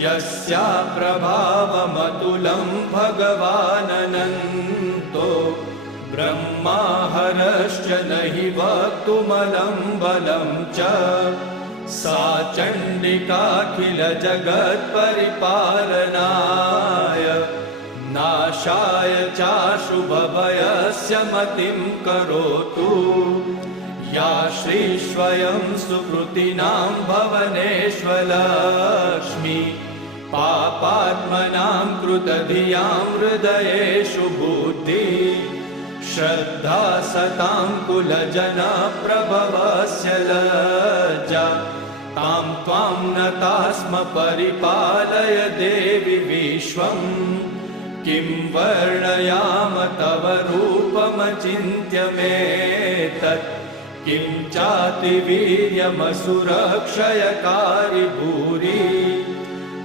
यस्या प्रभावमतुलं भगवाननन्तो ब्रह्माहरश्च न हि वक्तुमलं बलं च सा चण्डिकाखिलजगत्परिपालनाय नाशाय चाशुभभयस्य मतिं करोतु या श्रीस्वयं सुकृतिनां भवनेष्वलक्ष्मी पापात्मनां कृतधियां हृदयेषु बुद्धि श्रद्धा सतां कुलजनप्रभवस्य लज्जा तां त्वां नताः स्म परिपालय देवि विश्वं किं वर्णयाम तव रूपमचिन्त्यमेतत् किं चातिवीर्यमसुरक्षयकारि भूरि